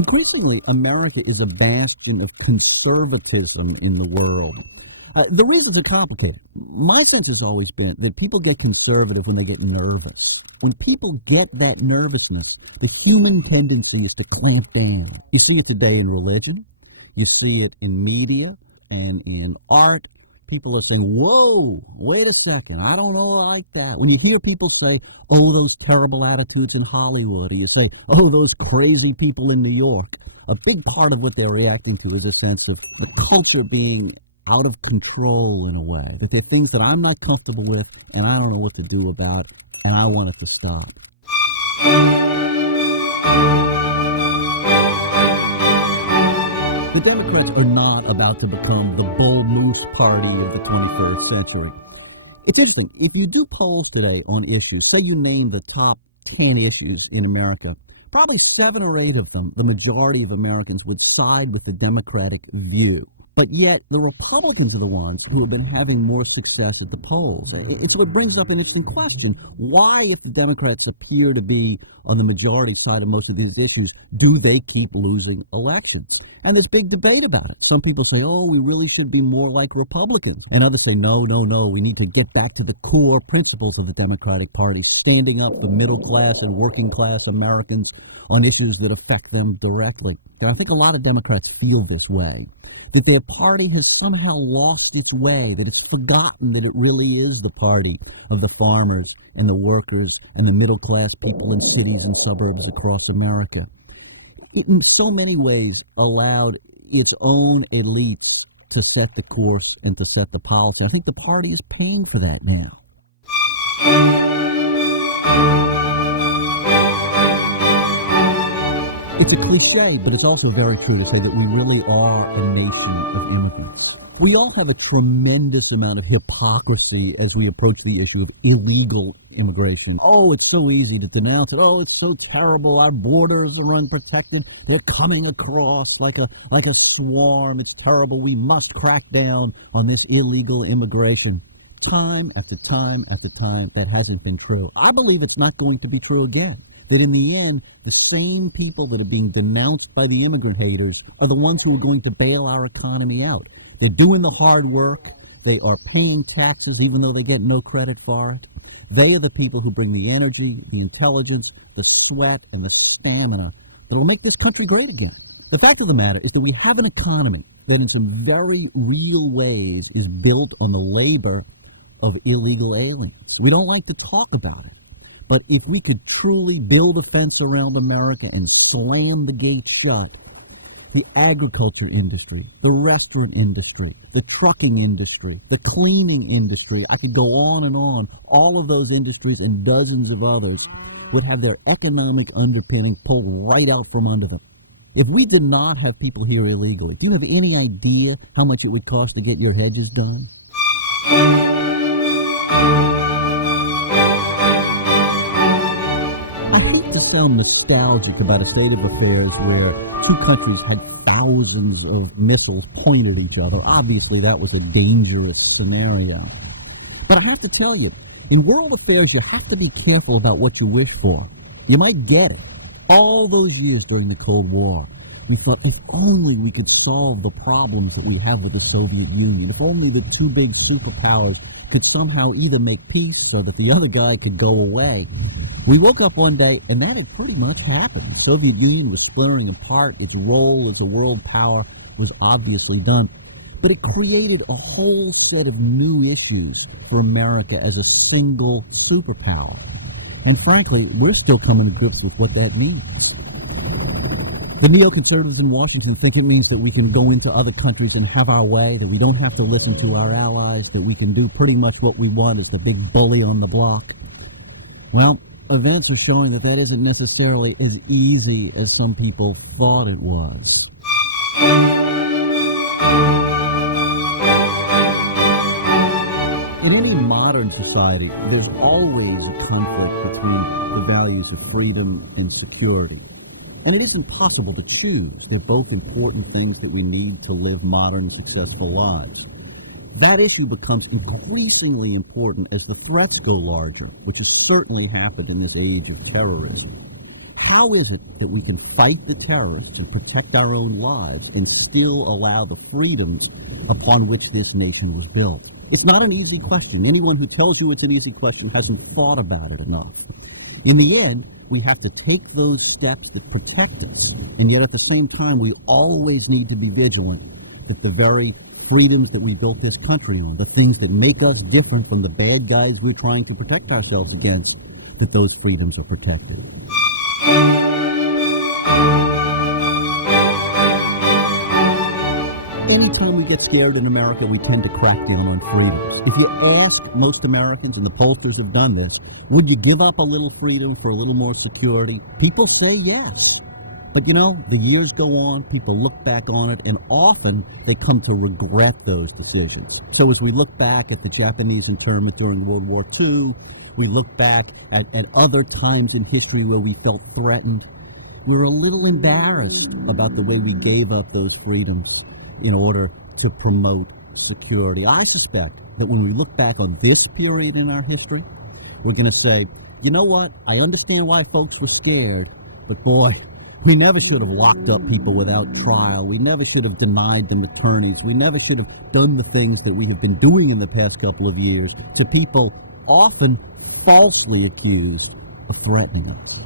Increasingly, America is a bastion of conservatism in the world. The reasons are complicated. My sense has always been that people get conservative when they get nervous. When people get that nervousness, the human tendency is to clamp down. You see it today in religion. You see it in media and in art. People are saying, whoa, wait a second, I don't know like that. When you hear people say, oh, those terrible attitudes in Hollywood, or you say, oh, those crazy people in New York, a big part of what they're reacting to is a sense of the culture being out of control in a way. That they're things that I'm not comfortable with, and I don't know what to do about, and I want it to stop. The Democrats are not about to become the bull moose party of the 21st century. It's interesting. If you do polls today on issues, say you name the top 10 issues in America, probably 7 or 8 of them, the majority of Americans would side with the Democratic view. But yet, the Republicans are the ones who have been having more success at the polls. It's what brings up an interesting question. Why, if the Democrats appear to be on the majority side of most of these issues, do they keep losing elections? And there's big debate about it. Some people say, oh, we really should be more like Republicans. And others say, no, we need to get back to the core principles of the Democratic Party, standing up for middle class and working class Americans on issues that affect them directly. And I think a lot of Democrats feel this way, that their party has somehow lost its way, that it's forgotten that it really is the party of the farmers and the workers and the middle-class people in cities and suburbs across America. It, in so many ways, allowed its own elites to set the course and to set the policy. I think the party is paying for that now. It's a cliche, but it's also very true to say that we really are a nation of immigrants. We all have a tremendous amount of hypocrisy as we approach the issue of illegal immigration. Oh, it's so easy to denounce it. Oh, it's so terrible. Our borders are unprotected. They're coming across like a swarm. It's terrible. We must crack down on this illegal immigration. Time after time after time, that hasn't been true. I believe it's not going to be true again. That in the end, the same people that are being denounced by the immigrant haters are the ones who are going to bail our economy out. They're doing the hard work. They are paying taxes even though they get no credit for it. They are the people who bring the energy, the intelligence, the sweat, and the stamina that will make this country great again. The fact of the matter is that we have an economy that in some very real ways is built on the labor of illegal aliens. We don't like to talk about it. But if we could truly build a fence around America and slam the gates shut, the agriculture industry, the restaurant industry, the trucking industry, the cleaning industry, I could go on and on, all of those industries and dozens of others would have their economic underpinning pulled right out from under them. If we did not have people here illegally, do you have any idea how much it would cost to get your hedges done? I hate to sound nostalgic about a state of affairs where two countries had thousands of missiles pointed at each other. Obviously, that was a dangerous scenario. But I have to tell you, in world affairs, you have to be careful about what you wish for. You might get it. All those years during the Cold War, we thought, if only we could solve the problems that we have with the Soviet Union, if only the two big superpowers could somehow either make peace so that the other guy could go away. We woke up one day, and that had pretty much happened. The Soviet Union was splintering apart. Its role as a world power was obviously done. But it created a whole set of new issues for America as a single superpower. And frankly, we're still coming to grips with what that means. The neoconservatives in Washington think it means that we can go into other countries and have our way, that we don't have to listen to our allies, that we can do pretty much what we want as the big bully on the block. Well, events are showing that that isn't necessarily as easy as some people thought it was. In any modern society, there's always a conflict between the values of freedom and security. And it isn't possible to choose. They're both important things that we need to live modern, successful lives. That issue becomes increasingly important as the threats go larger, which has certainly happened in this age of terrorism. How is it that we can fight the terrorists and protect our own lives and still allow the freedoms upon which this nation was built? It's not an easy question. Anyone who tells you it's an easy question hasn't thought about it enough. In the end, we have to take those steps that protect us, and yet at the same time, we always need to be vigilant that the very freedoms that we built this country on, the things that make us different from the bad guys we're trying to protect ourselves against, that those freedoms are protected. Anytime we get scared in America, we tend to crack down on freedom. If you ask most Americans, and the pollsters have done this, would you give up a little freedom for a little more security? People say yes. But you know, the years go on, people look back on it, and often they come to regret those decisions. So as we look back at the Japanese internment during World War II, we look back at other times in history where we felt threatened, we're a little embarrassed about the way we gave up those freedoms in order to promote security. I suspect that when we look back on this period in our history, we're going to say, you know what, I understand why folks were scared, but boy, we never should have locked up people without trial. We never should have denied them attorneys. We never should have done the things that we have been doing in the past couple of years to people often falsely accused of threatening us.